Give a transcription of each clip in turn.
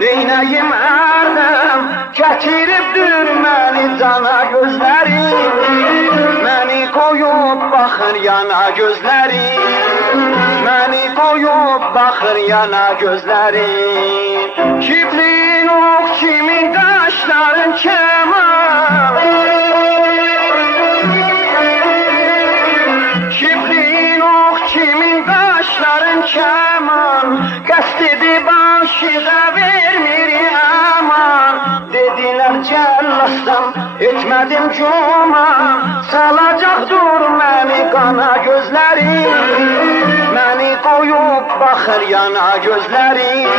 Neynəyim ərdim, gətiribdir məni cana gözlərim, məni qoyub baxır yana gözlərim, məni qoyub baxır yana gözlərim. Kiplin ox kimin qaşların kəman, kiplin ox kimin qaşların kəman, qəsd edib aşığa vermir aman. Dediler cellasam etmedim cuman, salacaqdır məni qana gözlərim, məni qoyub baxır yana gözlərim,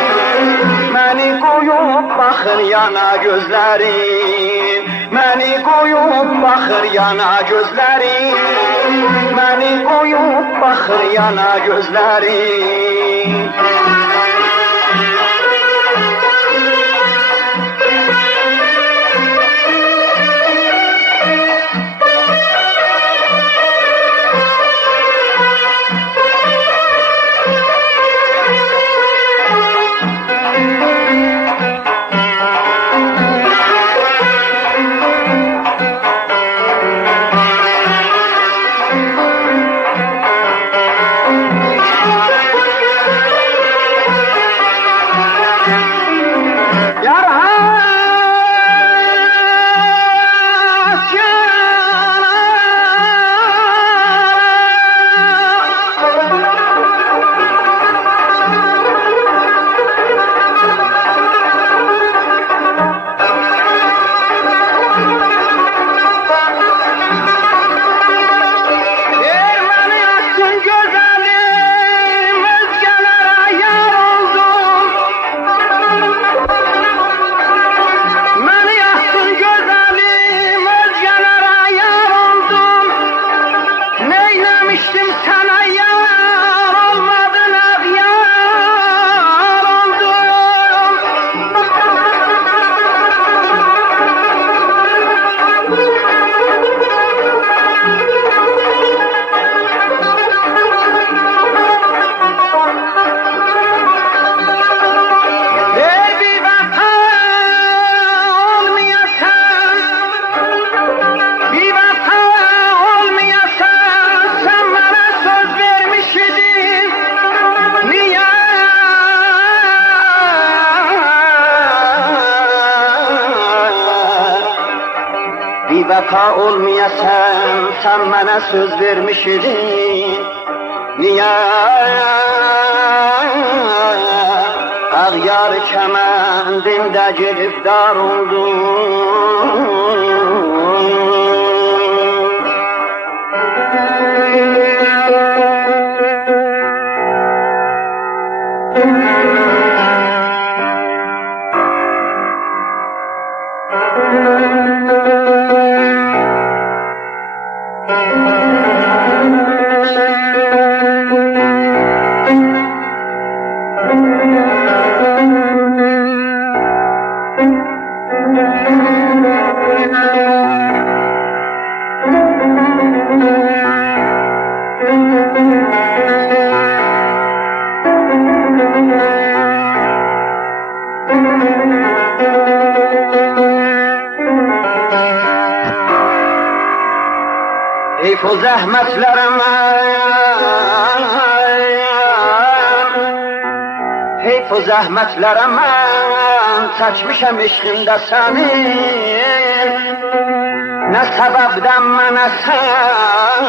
məni qoyub baxır yana gözlərim, məni qoyub baxır yana gözlərim, məni qoyub baxır yana gözlərim. Vəfa olmayasan, sen mənə söz vermişdin. Niyə ağyar kəməndimdə giriftar oldun? Heyf o zəhmətlərəmə, heyf o zəhmətlərəmə, çəkmişəm eşqimdə səni. ne sebepten mənə sən,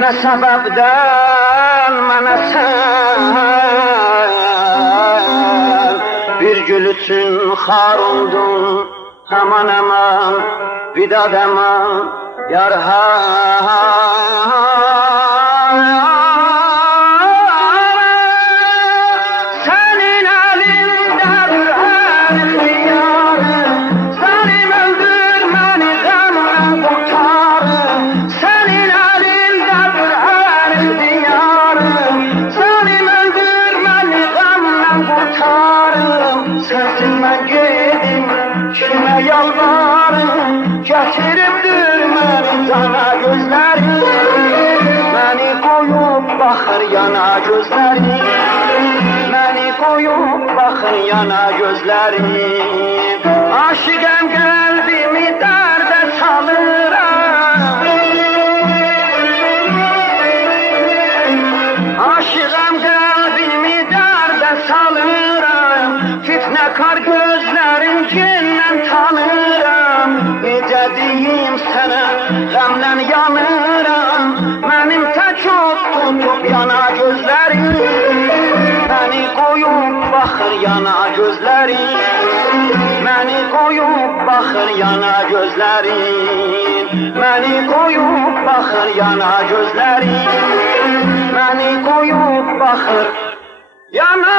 ne sebepten mənə sən. Bir gül üçün xar oldum, aman aman, vida demem, yar senin elindedir her ihtiyarım, zalim öldürmeni gamdan kurtarım. Senin elindedir her ihtiyarım, zalim öldürmeni gamdan kurtarım. Sensin ben gidim, kime yalvarım, getiribdir məni cana gözlərim. Məni qoyub baxır yana gözlərim, məni qoyub baxır yana gözlərim. Aşiqəm qəlbimi dərdə salıram, aşiqəm qəlbimi dərdə salıram. Fitnəkar gözlərim cindən tanıram. Necə deyim sənə, qəmlən yanıram. Mənim tək ot tutub yana gözlərim, məni qoyub baxır yana gözlərim, məni qoyub baxır yana gözlərim, məni qoyub baxır yana gözlərim, məni qoyub baxır yana